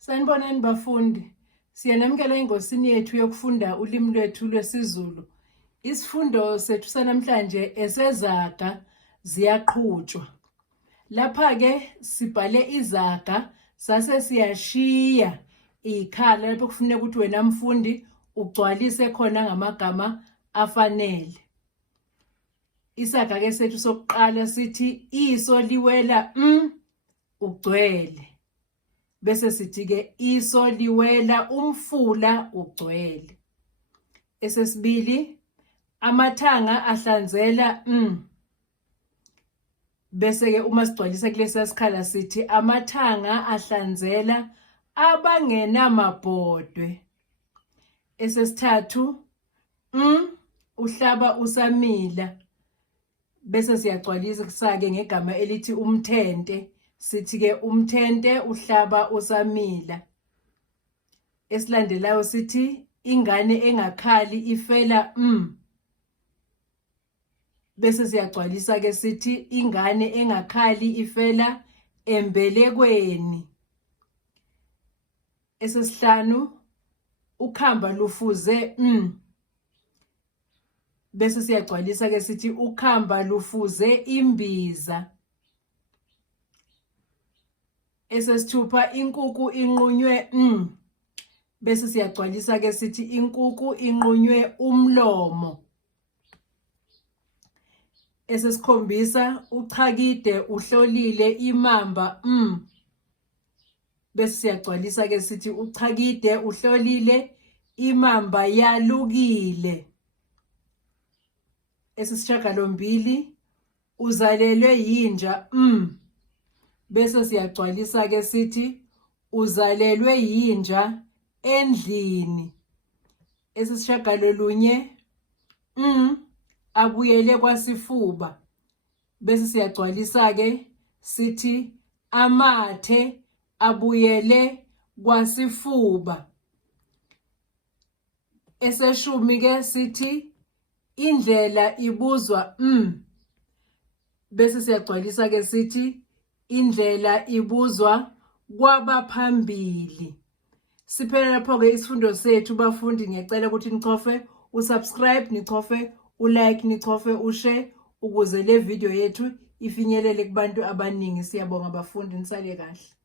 Sanibonani bafundi, siyanamukela ingosini yethu yokufunda ulimi lwethu lwesiZulu. Isifundo sethu sanamhlanje esezaga ziyaqhutshwa. Lapha ke sibhale izaga sase siyashiya ikhala lapho kufanele ukuthi wena mfundi ugcwalise khona ngamagama afanele. Isaga ke sethu sokuqala sithi iso liwela ugcwele. Bese sithi ke iso liwela umfula ugcwele. Esesibili amathanga ahlanzela Bese ke uma sigcwalisa kulesi sikhala sithi amathanga ahlanzela abangenamabhodwe. Esesithathu uhlaba usamila. Bese siyagcwalisa kusake ngegama elithi umthente. Sithi ke umthente uhlaba usamila. Esilandelayo sithi ingane engakhali ifela Bese siyagcwalisa ke sithi ingane engakhali ifela embelekweni. Esesihlanu ukhamba lufuze Bese siyagcwalisa ke sithi ukhamba lufuze imbiza. Esesithupha inkukhu inqunywe Bese siyagcwalisa ke sithi inkukhu inqunywe umlomo. Esesikhombisa uchakide uhlolile imamba Bese siyagcwalisa ke sithi uchakide uhlolile imamba yalukile. Esesishiyagalombili uzalelwe yinja Bese siyagcwalisa ke sithi uzalelwe yinja endlini. Esesishiyagalolunye abuyele kwasifuba. Bese siyagcwalisa ke sithi amathe abuyele kwasifuba. Eseshumi ke sithi indlela ibuzwa Bese siyagcwalisa ke sithi indlela ibuzwa kwabaphambili. Siphela lapho ke isifundo sethu bafundi. Ngiyacela ukuthi nichofe usubscribe, nichofe ulike, nichofe ushare ukuze le video yethu ifinyelele kubantu abaningi. Siyabonga bafundi, nisale kahle.